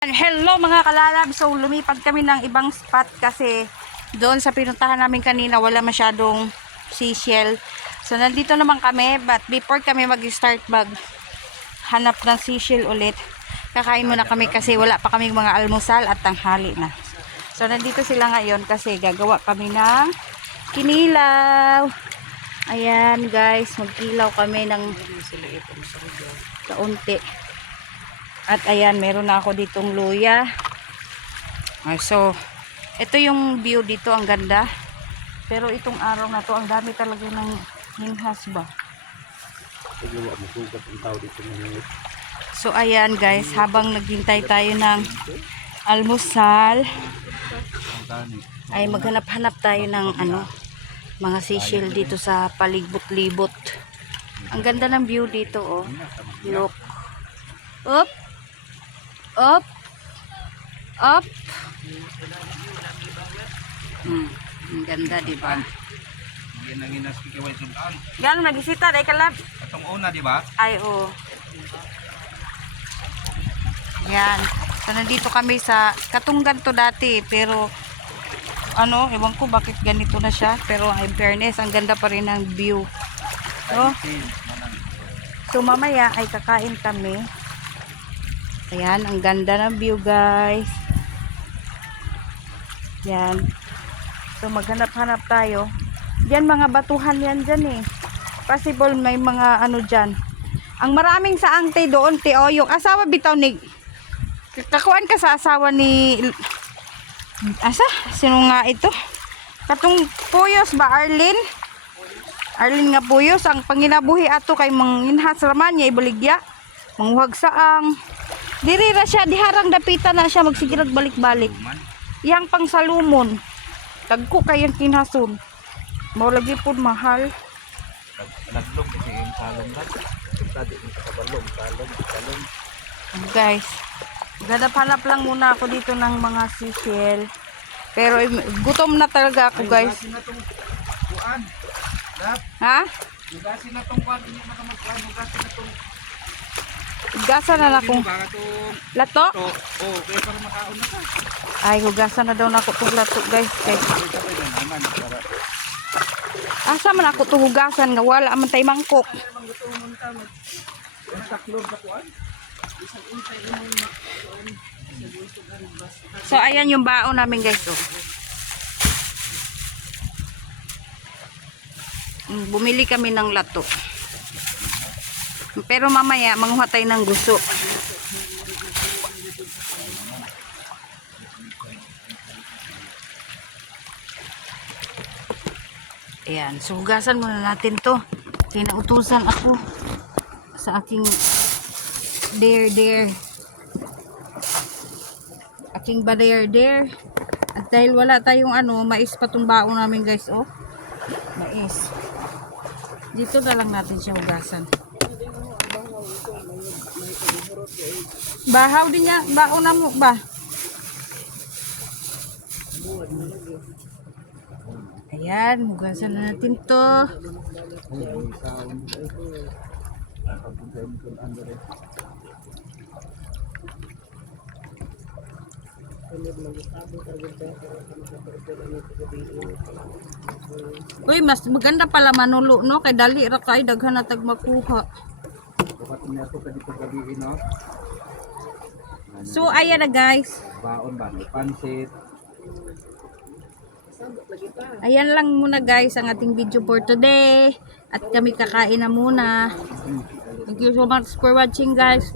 Hello mga kalalab, so lumipad kami ng ibang spot kasi doon sa pinuntahan namin kanina wala masyadong seashell. So nandito naman kami, but before kami mag-start hanap ng seashell ulit, kakain muna kami kasi wala pa kaming mga almusal at tanghali na. So nandito sila ngayon kasi gagawa kami ng kinilaw. Ayan guys, magkilaw kami ng kaunti. At ayan, meron na ako ditong luya. So, ito yung view dito, ang ganda. Pero itong araw na to, ang dami talaga ng hinhas ba. So, ayan guys, habang naghintay tayo ng almusal, ay maghanap-hanap tayo ng mga seashell dito sa palibot-libot. Ang ganda ng view dito, oh. Look. Up. Up. Up. Ang ganda, diba? Yan, nagisita, dahil kalab. Itong una, diba? Ay, oo. Yan. So, nandito kami sa Katunggan to dati, pero ewan ko bakit ganito na siya. Pero in fairness, ang ganda pa rin ng view. So, mamaya ay kakain kami. Ayan, ang ganda ng view guys. Yan. So maghanap-hanap tayo. Diyan mga batuhan yan dyan eh. Possible may mga dyan. Ang maraming saang te doon te yung asawa bitaw ni kakuan ka sa asawa ni sino nga ito? Katong Puyos ba, Arlene? Arlene nga Puyos. Ang panginabuhi ato kay manginhas raman niya ibaligya. Manghuwag saang. Diri ra siya, diharang dapitan na siya magsigirag balik-balik. Yang pang salumon. Tagko kayang kinason. Mao lagi pud mahal. Naglog kasi yung salong lang. Tadi mo sa kabalong, salong. Guys, hanap lang muna ako dito ng mga seashell. Pero gutom na talaga ako, guys. Ha? Hugasin na tong kuan, hindi makamagkuan, hugasin na tong Hugasan na akong lato? Oo, kaya para makaon na ka. Ay, hugasan na daw na ako itong lato guys. Asa man ako itong hugasan nga wala man tayo mangkok. So, ayan yung baon namin guys. Bumili kami ng lato. Pero mamaya manguha tayo ng guso. Ayan, so hugasan muna natin to. Kinautusan ako sa aking dare. Aking bader. At dahil wala tayong mais pa tong baon namin guys, oh. Mais. Dito na lang natin siya hugasan. Bahaw din niya, baon na mo ba? Ayan, hugasan na natin to. Uy, mas maganda pala manulo, no? Kay dali ra kay daghan na tag makuha. So, ayan na guys. Baon ba? May pansit. Ayan lang muna guys ang ating video for today. At kami kakain na muna. Thank you so much for watching guys.